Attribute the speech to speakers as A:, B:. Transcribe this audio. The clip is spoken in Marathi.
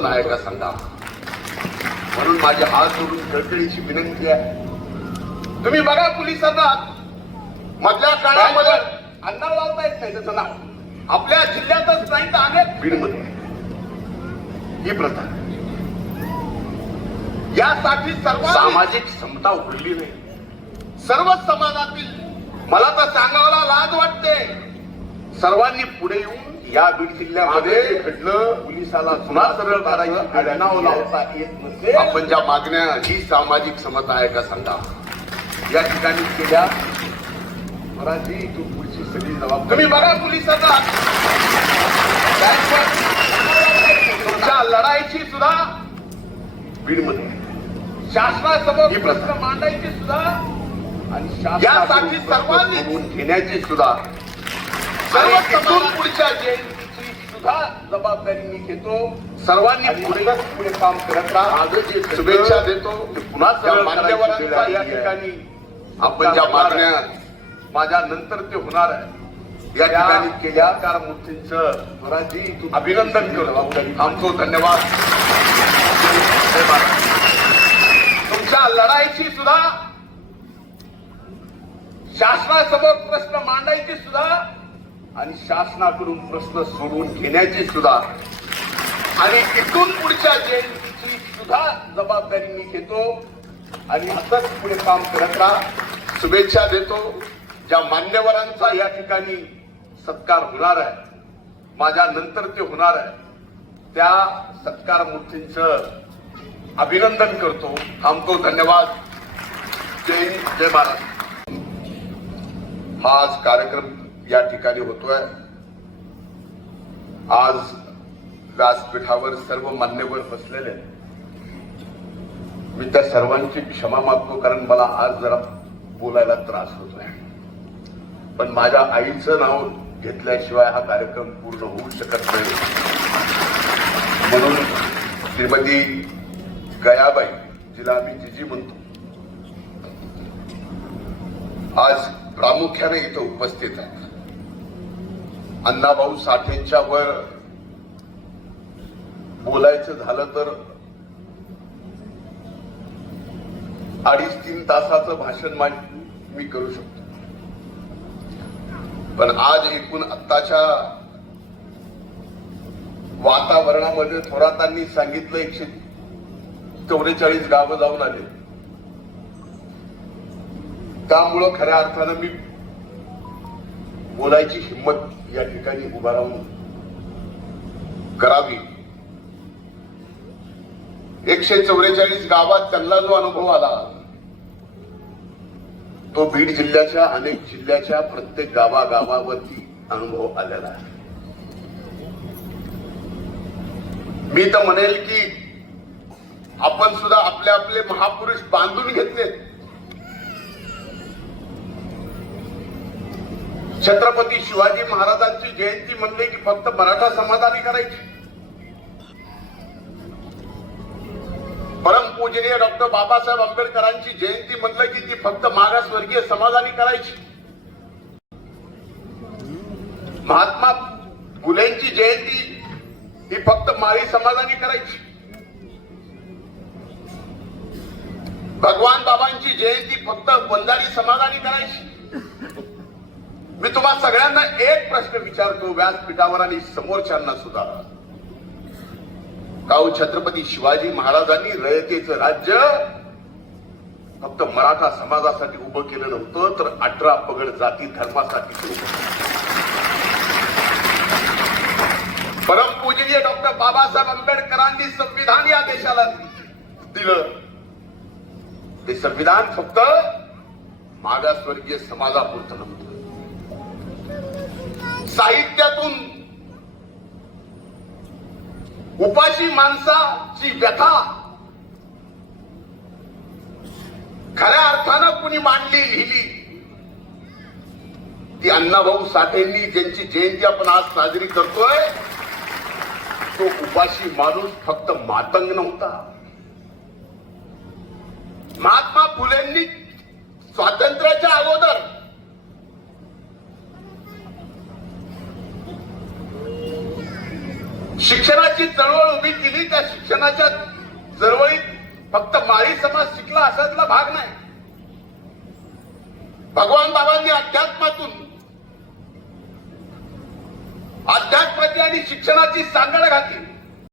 A: पसंत आहे का सांगा. म्हणून माझी हात जोडून कळकळीची विनंती आहे. तुम्ही बघा पोलिसांना. मधल्या काळामध्ये अन्ना लावता येत नाही त्याचं नाव. आपल्या जिल्ह्यातच नाही तर अनेक बीडमध्ये. ही प्रथा. यासाठी सर्व सामाजिक समता उघडली नाही. सर्व समाजातील मला तर सांगायला लाज वाटते. सर्वांनी पुढे येऊन या बीड जिल्ह्यामध्ये घडलं पोलिसाला सुना सरळ करायची नाव लावता येत नसेल आपण ज्या मागण्या ही सामाजिक समता आहे का सांगा? या ठिकाणी केल्या. मराठी तू पुढची सगळी जबाबदारी. तुम्ही बघा पोलिसांना. तुमच्या लढाईची सुद्धा बीडमध्ये. शासनासमोर ही प्रश्न मांडायची सुद्धा आणि यासाठी सर्वांनी घेण्याची सुद्धा सर्व तिथून पुढच्या जयंतीची सुद्धा जबाबदारी मी घेतो. सर्वांनी पुढे पुढे काम करत राहा. शुभेच्छा देतो. पुन्हा मान्यवरांचा या ठिकाणी आपण ज्या मागण्या माझ्या नंतर ते होणार आहे. या ठिकाणी केल्या. कार मूर्तींचं महाराजी अभिनंदन करतो. थांबतो. धन्यवाद. तुमच्या लढाईची सुद्धा शासनासमोर प्रश्न मांडायची सुद्धा आणि शासनाकडून प्रश्न सोडवून घेण्याची सुद्धा. आणि इथून पुढच्या जयंतीची सुद्धा जबाबदारी मी घेतो आणि असंच पुढे काम करत राहा. शुभेच्छा देतो. ज्या मान्यवरांचा या ठिकाणी सत्कार होणार आहे माझ्या नंतर ते होणार आहे त्या सत्कार मूर्तींचं अभिनंदन करतो. थांबतो. धन्यवाद. जय जय महाराज हा आज कार्यक्रम या ठिकाणी होतोय. आज व्यासपीठावर सर्व मान्यवर बसलेले मी त्या सर्वांची क्षमा मागतो कारण मला आज जरा बोलायला त्रास होतोय. पण माझ्या आईचं नाव घेतल्याशिवाय हा कार्यक्रम पूर्ण होऊ शकत नाही. म्हणून श्रीमती गयाबाई जिला आम्ही जिजी म्हणतो आज प्रामुख्याने इथं उपस्थित आहेत. अण्णाभाऊ साठेंच्या वर बोलायचं झालं तर अडीच तीन तासाचं भाषण मी करू शकतो. पण आज एकूण आत्ताच्या वातावरणामध्ये थोरातांनी सांगितलं एकशे चौवेचाळीस गावं जाऊन आले. त्यामुळं खऱ्या अर्थानं मी बोलायची हिंमत या ठिकाणी उभा राहून करावी. एकशे चौवेचाळीस गावात त्यांना जो अनुभव आला तो बीड जिल्ह्याच्या अनेक जिल्ह्याच्या प्रत्येक गावागावावरती अनुभव आलेला आहे. मी तर म्हणेल की आपण सुद्धा आपले आपले महापुरुष बांधून घेतलेत. छत्रपती शिवाजी महाराजांची जयंती म्हणले की फक्त मराठा समाजाने करायची. परमपूजनीय डॉक्टर बाबासाहेब आंबेडकरांची जयंती म्हटलं की ती फक्त मागासवर्गीय समाजाने करायची. महात्मा फुलेंची जयंती ही फक्त माळी समाजाने करायची. भगवान बाबांची जयंती फक्त बंजारी समाजाने करायची. मी तुम्हा सगळ्यांना एक प्रश्न विचारतो व्यासपीठावर आणि समोरच्यांना सुद्धा. काऊ छत्रपती शिवाजी महाराजांनी रयतेचं राज्य फक्त मराठा समाजासाठी उभं केलं नव्हतं तर अठरा पगड जाती धर्मासाठी परम पूजनीय परमपूजनीय डॉक्टर बाबासाहेब आंबेडकरांनी संविधान या देशाला दिलं. ते संविधान फक्त मागासवर्गीय समाजापुरतं नव्हतं. साहित्यातून उपाशी माणसाची व्यथा खऱ्या अर्थानं कुणी मांडली लिहिली ती अण्णाभाऊ साठेंनी ज्यांची जयंती आपण आज साजरी करतोय तो उपाशी माणूस फक्त मातंग नव्हता. महात्मा फुलेंनी स्वातंत्र्याच्या अगोदर शिक्षणाची चळवळ उभी केली त्या शिक्षणाच्या चळवळीत फक्त माळी समाज शिकला असातला भाग नाही. भगवान बाबांनी अध्यात्मातून अध्यात्माची आणि शिक्षणाची सांगड घातली.